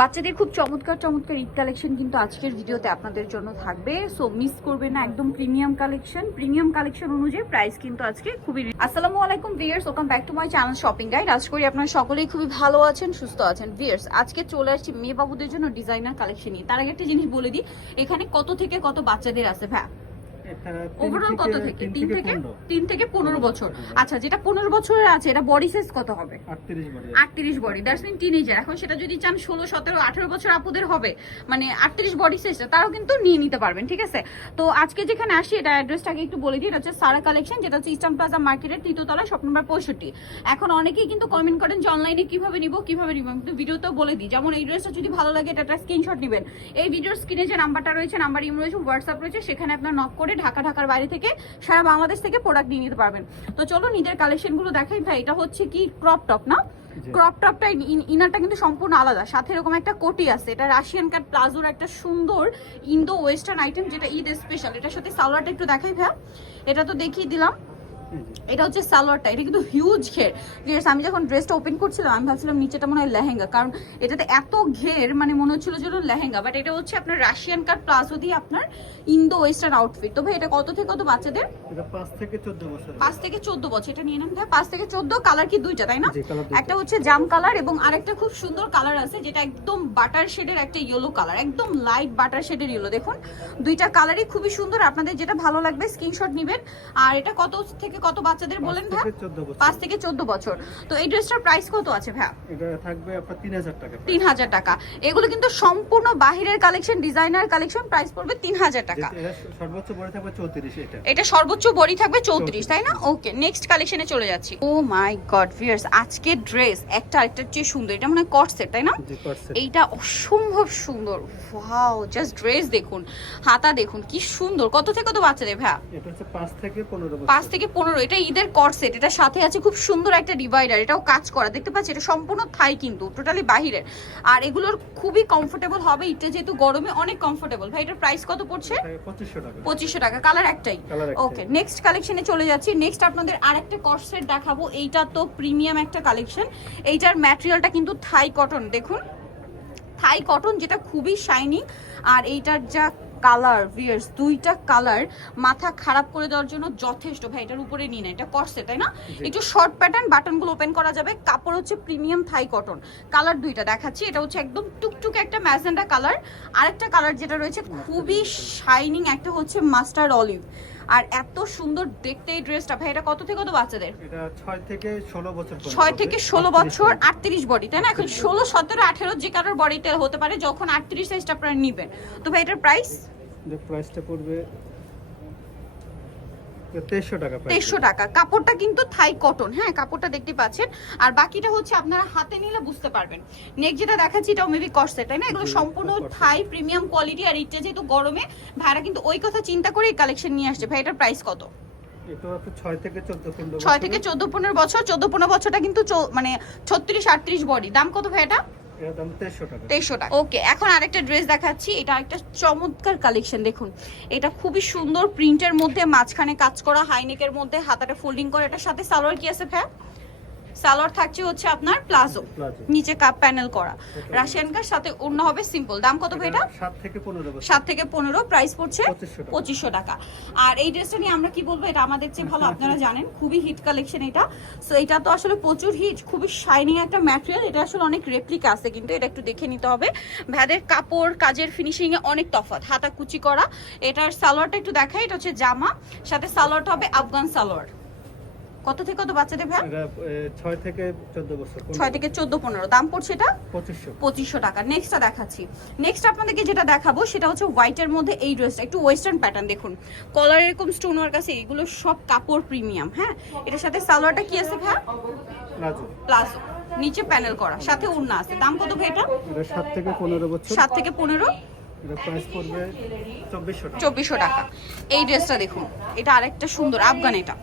বাচ্চাদের খুব চমৎকার চমৎকার ঈদ কালেকশন কিন্তু আজকের ভিডিওতে আপনাদের জন্য থাকবে। সো মিস করবে না, একদম প্রিমিয়াম কালেকশন প্রিমিয়াম কালেকশন অনুযায়ী প্রাইস কিন্তু আজকে খুবই আসসালামু আলাইকুম viewers welcome back to my channel shopping guide আজ করি আপনারা সকলেই খুবই ভালো আছেন, সুস্থ আছেন। ভিয়ার্স আজকে চলে আসছি মেয়ে বাবুদের জন্য ডিজাইনার কালেকশন নিয়ে। তার আগে একটা জিনিস বলে দিই, এখানে কত থেকে কত বাচ্চাদের আছে? ভ্যা ওভারঅল কত থেকে তিন থেকে তিন থেকে পনেরো বছর। আচ্ছা যেটা পনেরো বছরের আছে এটা বডি সাইজ কত হবে? আটত্রিশ বডি দ্যাটস মিন টিনেজার এখন সেটা যদি চান ষোলো সতেরো আঠারো বছর আপুদের হবে মানে আটত্রিশ বডি সাইজটা তারাও কিন্তু নিয়ে নিতে পারবেন ঠিক আছে? তো আজকে যেখানে আসি এটা অ্যাড্রেসটাকে একটু বলে দিই এটা হচ্ছে সারা কালেকশন যেটা হচ্ছে ইস্টার্ন প্লাজা মার্কেটের তৃতীয়তলা শপ নম্বর পঁয়ষট্টি। এখন অনেকেই কিন্তু কমেন্ট করেন যে অনলাইনে কীভাবে নিব কীভাবে নিব কিন্তু ভিডিওতেও বলে দিই। যেমন এই ড্রেসটা যদি ভালো লাগে এটা একটা স্ক্রিনশট নেবেন। এই ভিডিওর স্ক্রিনে যে নাম্বারটা রয়েছে নাম্বার ইমো রয়েছে হোয়াটসঅ্যাপ রয়েছে সেখানে আপনার নক করে ঢাকা ঢাকার বাইরে থেকে সারা বাংলাদেশ থেকে প্রোডাক্ট নিয়ে নিতে পারবেন। তো চলো নিজের কালেকশনগুলো দেখাই ভাই এটা হচ্ছে কি ক্রপ টপ না? ক্রপ টপটা ইনারটা কিন্তু সম্পূর্ণ আলাদা। সাথে এরকম একটা কোটি আছে। এটা রাশিয়ান কাট প্লাজোর একটা সুন্দর ইন্দো ওয়েস্টার্ন আইটেম যেটা ঈদ স্পেশাল এটার সাথে সালোয়ারটা একটু দেখাই ভাই এটা তো দেখিয়ে দিলাম। এটা হচ্ছে সালোয়ারটা এটা কিন্তু হিউজ ঘের। ভিউয়ার্স আমি যখন ড্রেসটা ওপেন করছিলাম আমি ভাবছিলাম নিচেটা মনে হয় লেহেঙ্গা কারণ এটাতে এত ঘের মানে মনে হচ্ছিল যেন লেহেঙ্গা বাট এটা হচ্ছে আপনার রাশিয়ান কাট প্লাজো দিয়ে আপনার ইন্দো ওয়েস্টার্ন আউটফিট তো ভাই এটা কত থেকে কত বাচ্চাদের? পাঁচ থেকে চোদ্দ বছর পাঁচ থেকে চোদ্দ বছর এটা নিয়ে নেন পাঁচ থেকে চোদ্দ কালার কি দুইটা তাই না। একটা হচ্ছে জাম কালার এবং আরেকটা খুব সুন্দর কালার আছে যেটা একদম বাটার শেডের একটা ইয়েলো কালার একদম লাইট বাটার শেডের ইয়েলো দেখুন দুইটা কালারই খুবই সুন্দর আপনাদের যেটা ভালো লাগবে স্ক্রিনশট নেবেন। আর এটা কত থেকে কত বাচ্চাদের বলেন ভাই? থেকে চোদ্দ বছর। থেকে চোদ্দ বছর। তো এই ড্রেসটার প্রাইস কত আছে ভাই এটা থাকবে আপনার তিন হাজার টাকা তিন হাজার টাকা। এগুলো কিন্তু সম্পূর্ণ বাহিরের কালেকশন ডিজাইনার কালেকশন প্রাইস পড়বে তিন হাজার টাকা। এটা সর্বোচ্চ বড় থাকবে চৌত্রিশ এটা। এটা সর্বোচ্চ বড়ি থাকবে চৌত্রিশ তাই না? ওকে নেক্সট কালেকশনে চলে যাচ্ছি। ও মাই গড ভিয়ার্স আজকে ড্রেস একটা আরেকটার চেয়ে সুন্দর। এটা মানে কট সেট তাই না? এইটা অসম্ভব সুন্দর। ওয়াও জাস্ট ড্রেস দেখুন হাতা দেখুন কি সুন্দর। কত থেকে কত বাচ্চাদের ভাইয়া? এটা হচ্ছে পাঁচ থেকে পনেরো বছর। পাঁচ থেকে পনেরো এটা ঈদের কর্সেট এটা সাথে আছে খুব সুন্দর একটা ডিভাইডার এটাও কাজ করা। দেখতে পাচ্ছি এটা সম্পূর্ণ থাই কিন্তু টোটালি বাহিরের। আর এগুলোর খুবই কমফোর্টেবল হবে এটা যেহেতু গরমে অনেক কমফোর্টেবল ভাই এটার প্রাইস কত পড়ছে? পঁচিশশো টাকা। কালার একটাই। ওকে নেক্সট কালেকশনে চলে যাচ্ছি। নেক্সট আপনাদের আরেকটা কর্সেট দেখাবো এইটা তো প্রিমিয়াম একটা কালেকশন এইটার ম্যাটেরিয়ালটা কিন্তু থাই কটন দেখুন। থাই কটন যেটা খুবই শাইনিং আর এইটার যা কালার ভিয়ার্স দুইটা কালার মাথা খারাপ করে দেওয়ার জন্য যথেষ্ট। ভাই এটার উপরে নিয়ে না এটা করছে তাই না? একটু শর্ট প্যাটার্ন বাটনগুলো ওপেন করা যাবে। কাপড় হচ্ছে প্রিমিয়াম থাই কটন কালার দুইটা দেখাচ্ছি। এটা হচ্ছে একদম টুকটুকে একটা ম্যাজেন্ডা কালার। আরেকটা কালার যেটা রয়েছে খুবই শাইনিং একটা হচ্ছে মাস্টার অলিভ আর এত সুন্দর দেখতে এই ড্রেসটা ভাই এটা কত থেকে কত বাচ্চাদের? ছয় থেকে ষোলো বছর পর্যন্ত। ছয় হবে। থেকে ষোলো 38 বছর আটত্রিশ বডি তাই না? এখন ষোলো সতেরো আঠেরো যে কারোর বডিতে হতে পারে যখন আটত্রিশ সাইজটা আপনারা নিবেন। তো ভাই এটার প্রাইস প্রাইসটা পড়বে তেইশশো টাকা কাপড়টা কিন্তু থাই কটন হ্যাঁ কাপড়টা দেখতে পাচ্ছেন। আর বাকিটা হচ্ছে আপনারা হাতে নিলে বুঝতে পারবেন। যেটা দেখাচ্ছি এটাও মেবি তাই না? এগুলো সম্পূর্ণ থাই প্রিমিয়াম কোয়ালিটি আর এটা যেহেতু গরমে ভাইরা কিন্তু ওই কথা চিন্তা করে এই কালেকশন নিয়ে আসছে। ভাই এটার প্রাইস কত? ছয় থেকে চোদ্দ পনেরো বছর চোদ্দ পনেরো বছরটা কিন্তু মানে ছত্রিশ আটত্রিশ বডি দাম কত ভাই এটা? ওকে, এখন আরেকটা ড্রেস দেখাচ্ছি। এটা একটা চমৎকার কালেকশন, দেখুন। এটা খুবই সুন্দর প্রিন্টের মধ্যে, মাঝখানে কাজ করা হাইনেকের মধ্যে, হাতাটা ফোল্ডিং করে। এটার সাথে সালোয়ার কি আছে ভাই সালোয়ার থাকছে হচ্ছে আপনার প্লাজো নিচে কাপ প্যানেল করা। রাশিয়ান কার সাথে অন্য হবে সিম্পল। দাম কত ভাই এটা? সাত থেকে পনেরো থেকে প্রাইস পড়ছে পঁচিশশো টাকা। আর এই ড্রেসটা নিয়ে আমরা কি বলব? এটা আমাদের চেয়ে ভালো আপনারা জানেন খুবই হিট কালেকশন এটা। সো এটা তো আসলে প্রচুর হিট খুবই শাইনিং একটা ম্যাটেরিয়াল এটা আসলে অনেক রেপ্লিকা আছে কিন্তু এটা একটু দেখে নিতে হবে। ভ্যাদের কাপড় কাজের ফিনিশিং এ অনেক তফাৎ। হাতা কুচি করা। এটার সালোয়ারটা একটু দেখাই এটা হচ্ছে জামা। সাথে সালোয়ারটা হবে আফগান সালোয়ার। কত থেকে কত বাচ্চাদের ভ্যা ছয় থেকে চোদ্দ বছর ছয় থেকে চোদ্দ পনেরো। দাম পড়ছে এটা? পঁচিশশো। পঁচিশশো টাকা। নেক্সটটা দেখাচ্ছি। নেক্সট আপনাদেরকে যেটা দেখাবো সেটা হচ্ছে হোয়াইটের মধ্যে এই ড্রেসটা একটু ওয়েস্টার্ন প্যাটার্ন দেখুন। কলার এরকম স্টোন ওয়ার্ক আছে এগুলো সব কাপড় প্রিমিয়াম হ্যাঁ? এটার সাথে সালোয়ারটা কি আছে ভাই প্লাজো নিচে প্যানেল করা সাথে উন্না আছে। দাম কত ভাই এটা সাত থেকে পনেরো বছর। সাত থেকে পনেরো। চব্বিশশো টাকা। এই ড্রেসটা দেখুন এটা আরেকটা সুন্দর আফগান এটা।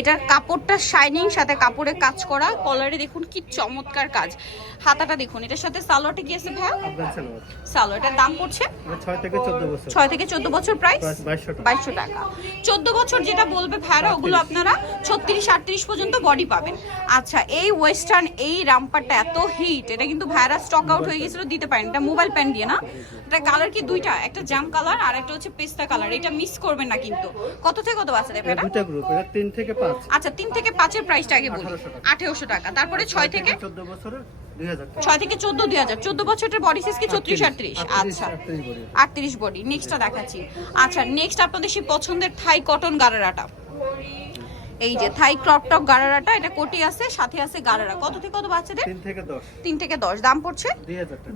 এটার কাপড়টা শাইনিং সাথে কাপড়ে কাজ করা। কলারে দেখুন কি চমৎকার কাজ। হাতাটা দেখুন এটার সাথে সালোয়ারটা কি আছে ভাইয়া? সালোয়ার। এটার দাম পড়ছে? ছয় থেকে চোদ্দ বছর। প্রাইস বাইশশো টাকা। চোদ্দ বছর যেটা বলবে ভাইরা ওগুলো আপনারা ছত্রিশ আটত্রিশ পর্যন্ত বডি পাবেন। আচ্ছা এই ওয়েস্টার্ন এই রামপারটা এত হিট এটা কিন্তু ভাইরা স্টক আউট হয়ে গেছিল দিতে পারেন। এটা মোবাইল প্যান দিয়ে না? এটা কালার কি দুইটা? একটা জাম কালার আর একটা হচ্ছে পেস্তা কালার। এটা মিস করবেন না কিন্তু। কত থেকে কত বাচ্চাদের এটা দুইটা গ্রুপ এটা তিন থেকে পাঁচ। আচ্ছা তিন থেকে পাঁচের প্রাইসটা আগে বলি। 1800 টাকা। তারপরে ছয় থেকে চোদ্দ বছরের দুই হাজার টাকা। ছয় থেকে চোদ্দ দুই হাজার। চোদ্দ বছরের বডি সাইজ কি ছত্রিশ আটত্রিশ আচ্ছা। আটত্রিশ বডি আটত্রিশ বডি নেক্সটটা দেখাচ্ছি। আচ্ছা নেক্সট আপনাদের সেই পছন্দের থাই কটন গারারাটা। এই যে থাই ক্রপ টপ গারারাটা এটা কোটি আছে সাথে আছে গারারা। কত থেকে কত বাচ্চাদের? তিন থেকে দশ। তিন থেকে দশ। দাম পড়ছে?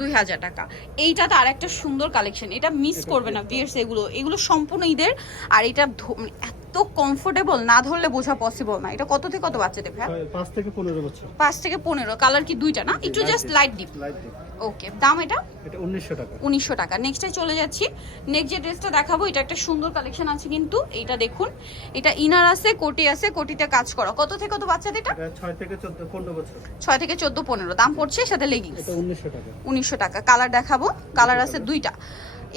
দুই হাজার টাকা। এইটা তো আর একটা সুন্দর কালেকশন এটা মিস করবে না ভিউয়ার্স এগুলো। এগুলো সম্পূর্ণ ঈদের। আর এটা মানে এত কমফোর্টেবল না ধরলে বোঝা পসিবল না। এটা কত থেকে কত বাচ্চাদের ভাই ছয়- পাঁচ থেকে পনেরো বছর। পাঁচ থেকে পনেরো। কালার কি দুইটা না? একটু জাস্ট লাইট ডিপ ওকে দাম এটা? এটা উনিশশো টাকা। উনিশশো টাকা। নেক্সটে চলে যাচ্ছি। নেক্সট যে ড্রেসটা দেখাবো এটা একটা সুন্দর কালেকশন আছে কিন্তু এটা দেখুন। এটা ইনার আছে কোটি আছে কোটিতে কাজ করা। কত থেকে কত বাচ্চাদের এটা? ছয় থেকে চোদ্দ পনেরো বছর। ছয় থেকে চোদ্দ পনেরো। দাম পড়ছে সাথে লেগিংস এটা উনিশশো টাকা। উনিশশো টাকা। কালার দেখাবো। কালার আছে দুইটা।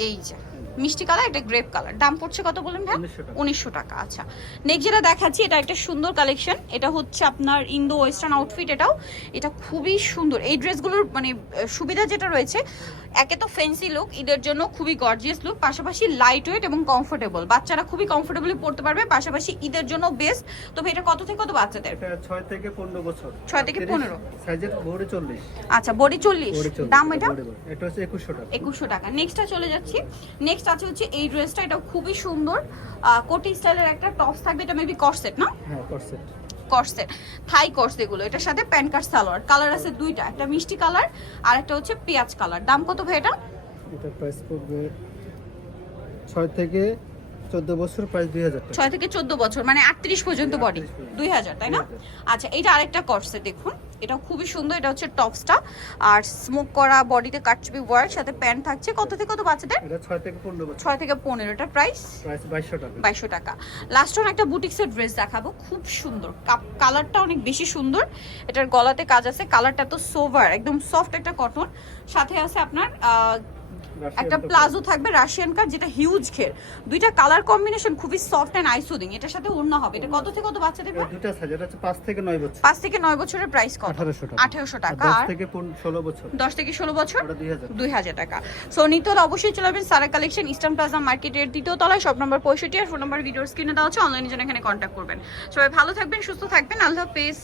এই যে মিষ্টি কালার এটা গ্রেপ কালার। দাম পড়ছে কত বলেন ভাই? 1900 টাকা। উনিশশো টাকা আচ্ছা। নেক্সট যেটা দেখাচ্ছি এটা একটা সুন্দর কালেকশন এটা হচ্ছে আপনার ইন্দো ওয়েস্টার্ন আউটফিট এটাও। এটা খুবই সুন্দর। এই ড্রেসগুলোর মানে সুবিধা যেটা রয়েছে একে তো ফ্যান্সি লুক ঈদের জন্য খুবই গর্জিয়াস লুক পাশাপাশি লাইট ওয়েট এবং কমফোর্টেবল বাচ্চারা খুবই কমফোর্টেবলি পড়তে পারবে পাশাপাশি ঈদের জন্য বেস্ট তবে এটা কত থেকে কত বাচ্চাদের? ছয় থেকে পনেরো বছর। ছয় থেকে 15 সাইজের বড়ি চল্লিশ। আচ্ছা বডি চল্লিশ। দাম এটা। এটা হচ্ছে একুশশো টাকা। একুশশো টাকা। নেক্সটটা চলে যাচ্ছি নেক্সট আছে হচ্ছে এই ড্রেসটা এটা খুবই সুন্দর। কোটি স্টাইলের একটা টপস থাকবে এটা মেবি কর্সেট না? হ্যাঁ করসেট কর্সেট থাই কর্স এগুলো। এটার সাথে প্যান্ট কার্ড সালোয়ার কালার আছে দুইটা একটা মিষ্টি কালার আর একটা হচ্ছে পেঁয়াজ কালার দাম কত ভাই এটা? এটা প্রাইস পড়বে ছয় থেকে চোদ্দ বছর প্রাইস দুই হাজার টাকা। ছয় থেকে চোদ্দ বছর মানে আটত্রিশ পর্যন্ত বডি 38 পর্যন্ত। দুই হাজার তাই না? আচ্ছা এটা আরেকটা কর্সেট দেখুন। এটা খুবই সুন্দর এটা হচ্ছে টপসটা। আর স্মোক করা বডিতে কাটচুপি ওয়ার্ক সাথে প্যান্ট থাকছে। কত থেকে কত বাচ্চাদের? এটা ছয় থেকে পনেরো এটা প্রাইস প্রাইস বাইশশো টাকা। লাস্ট ওয়ান একটা বুটিক্সের ড্রেস দেখাবো খুব সুন্দর। কালারটা অনেক বেশি সুন্দর। এটার গলাতে কাজ আছে। কালারটা তো সোভার একদম সফট একটা কটন সাথে আছে আপনার একটা প্লাজো থাকবে রাশিয়ান কাট যেটা হিউজ ঘের। দুইটা কালার কম্বিনেশন খুবই সফট অ্যান্ড আইসুদিং এটার সাথে ওড়না হবে। এটা কত থেকে কত বাচ্চাদের এটা দুটা সাইজ এটা হচ্ছে পাঁচ থেকে নয় বছর। পাঁচ থেকে নয় বছরের প্রাইস কত? আঠারোশো টাকা। আঠেরোশো আর টাকা। দশ আর থেকে পন- ষোলো বছর। দশ থেকে ষোলো বছর? ওটা দুই হাজার। দুই হাজার টাকা। সো নিতল অবশ্যই চলে যাবেন সারা কালেকশন ইস্টার্ন প্লাজা মার্কেটের দ্বিতীয় তলায়। সব নম্বর পঁয়ষট্টি আর ফোন নম্বর ভিডিওর স্ক্রিনে দেওয়া হচ্ছে অনলাইনের জন্য এখানে কন্ট্যাক্ট করবেন। সবাই ভালো থাকবেন সুস্থ থাকবেন। আল্লাহ হাফেজ।